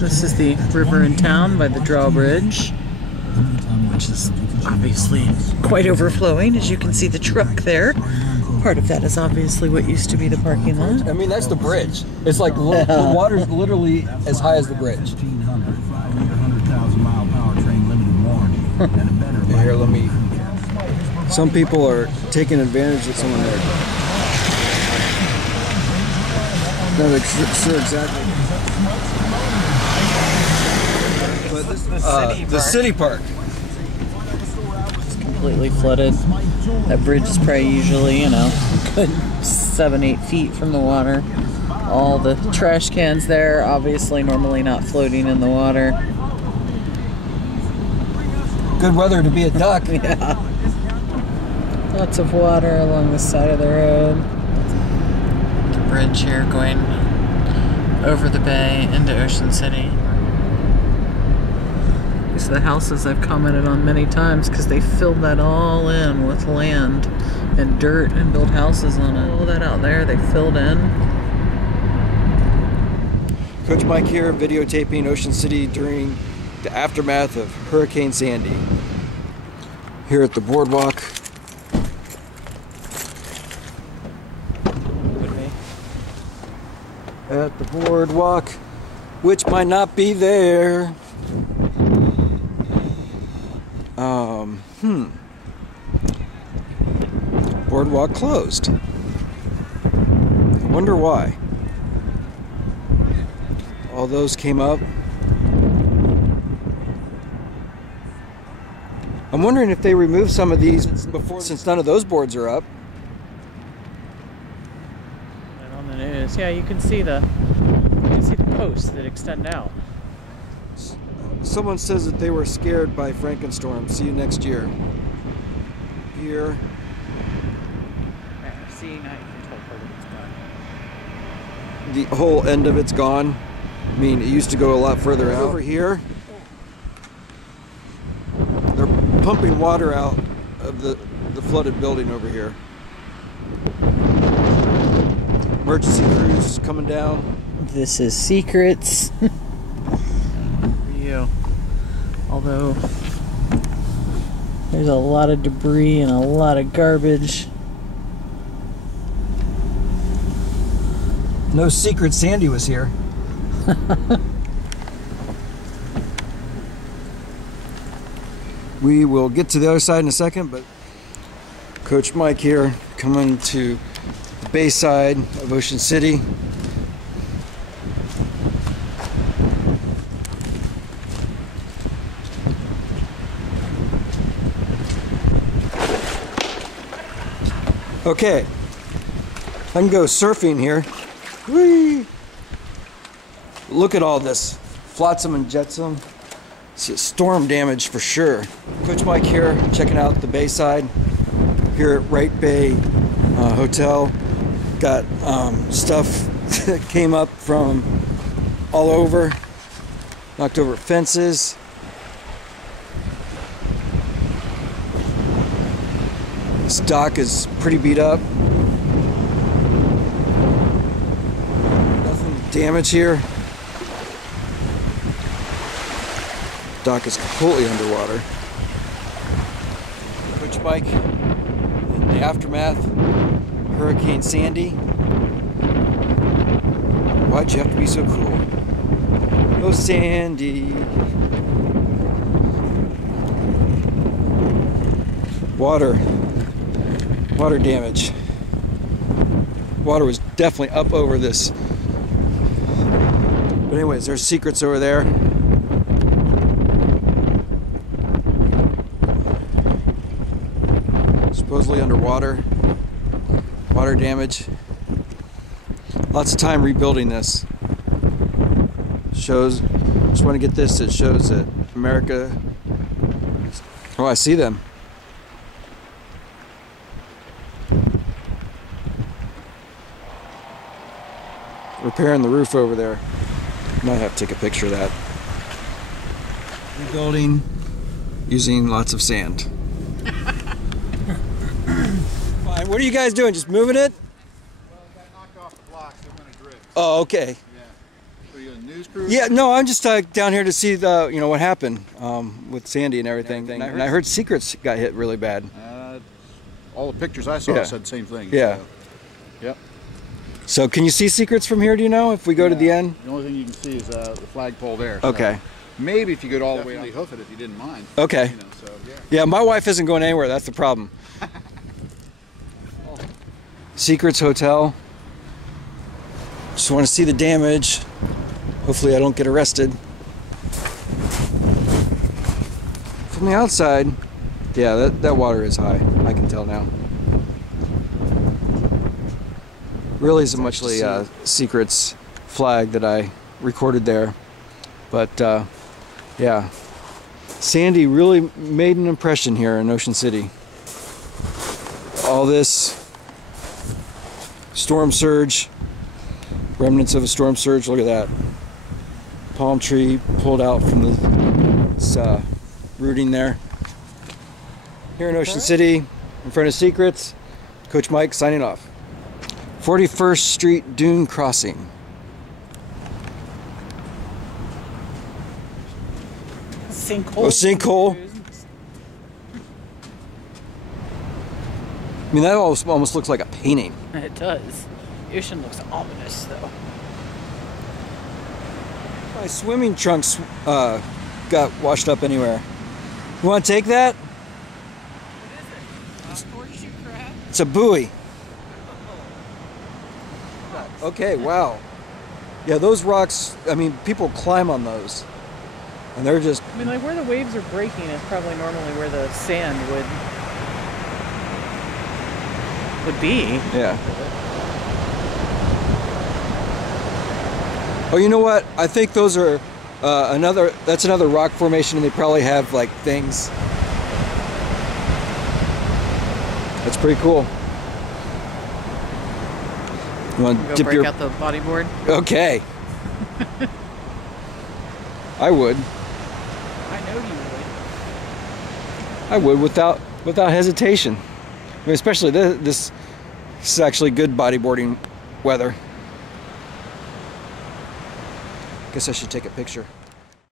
This is the river in town by the drawbridge, which is obviously quite overflowing. As you can see the truck there. Part of that is obviously what used to be the parking lot. I mean, that's the bridge. It's like the water's literally as high as the bridge. Here, let me. Some people are taking advantage of someone there. Not sure exactly. But this is the city park. It's completely flooded. That bridge is probably usually, you know, good 7-8 feet from the water. All the trash cans there, obviously normally not floating in the water. Good weather to be a duck. Yeah. Lots of water along the side of the road. The bridge here going over the bay into Ocean City. These are the houses I've commented on many times because they filled that all in with land and dirt and built houses on it. All that out there they filled in. Coach Mike here, videotaping Ocean City during the aftermath of Hurricane Sandy. Here at the boardwalk. At the boardwalk, which might not be there. Boardwalk closed. I wonder why. All those came up. I'm wondering if they removed some of these before, since none of those boards are up. And on the news, yeah, you can see the posts that extend out. Someone says that they were scared by Frankenstorm. See you next year. Here. See, now you can tell part of it's gone. The whole end of it's gone. I mean, it used to go a lot further out. Over here, they're pumping water out of the flooded building over here. Emergency crews coming down. This is secrets. For you. Although there's a lot of debris and a lot of garbage. No secret Sandy was here. We will get to the other side in a second, but Coach Mike here coming to the bay side of Ocean City. Okay, I can go surfing here. Whee! Look at all this flotsam and jetsam. It's storm damage for sure. Coach Mike here, checking out the bayside here at Wright Bay Hotel. Got stuff that came up from all over, knocked over fences. This dock is pretty beat up. Nothing damage here. Dock is completely underwater. Coach Mike in the aftermath of Hurricane Sandy. Why'd you have to be so cruel? Oh, Sandy. Water damage. Water was definitely up over this. But anyways, there's secrets over there. Supposedly underwater. Water damage. Lots of time rebuilding this. Shows, just want to get this, it shows that America, oh, I see them. Repairing the roof over there. Might have to take a picture of that. Rebuilding using lots of sand. Fine. What are you guys doing? Just moving it? Well, it got knocked off the blocks. I'm going to drift. Oh, okay. Yeah. Are you a news crew? Yeah, no, I'm just down here to see the, what happened with Sandy and everything. And I heard Secrets got hit really bad. All the pictures I saw said the same thing. Yeah. So. Yep. So can you see Secrets from here, do you know, if we go to the end? The only thing you can see is the flagpole there. So Okay. maybe if you go all the way, hoof it if you didn't mind. Okay. So, yeah, my wife isn't going anywhere, that's the problem. Secrets Hotel. Just want to see the damage. Hopefully I don't get arrested. From the outside, yeah, that water is high. I can tell now. Really isn't much to see. Secrets flag that I recorded there. But yeah, Sandy really made an impression here in Ocean City. All this storm surge, remnants of a storm surge, look at that. Palm tree pulled out from the rooting there. Here in Ocean City, in front of Secrets, Coach Mike signing off. 41st Street Dune Crossing. Sinkhole. Oh, sinkhole. I mean, that almost looks like a painting. It does. The ocean looks ominous, though. My swimming trunks got washed up anywhere. You want to take that? What is it? A horseshoe crab? It's a buoy. Okay, wow. Yeah, those rocks, I mean, people climb on those. And they're just... I mean, like, where the waves are breaking is probably normally where the sand would be. Yeah. Oh, you know what? I think those are that's another rock formation, and they probably have, like, things. That's pretty cool. You want to Go dip break out the bodyboard? Okay. I would. I know you would. I would without hesitation. I mean, especially this is actually good bodyboarding weather. Guess I should take a picture.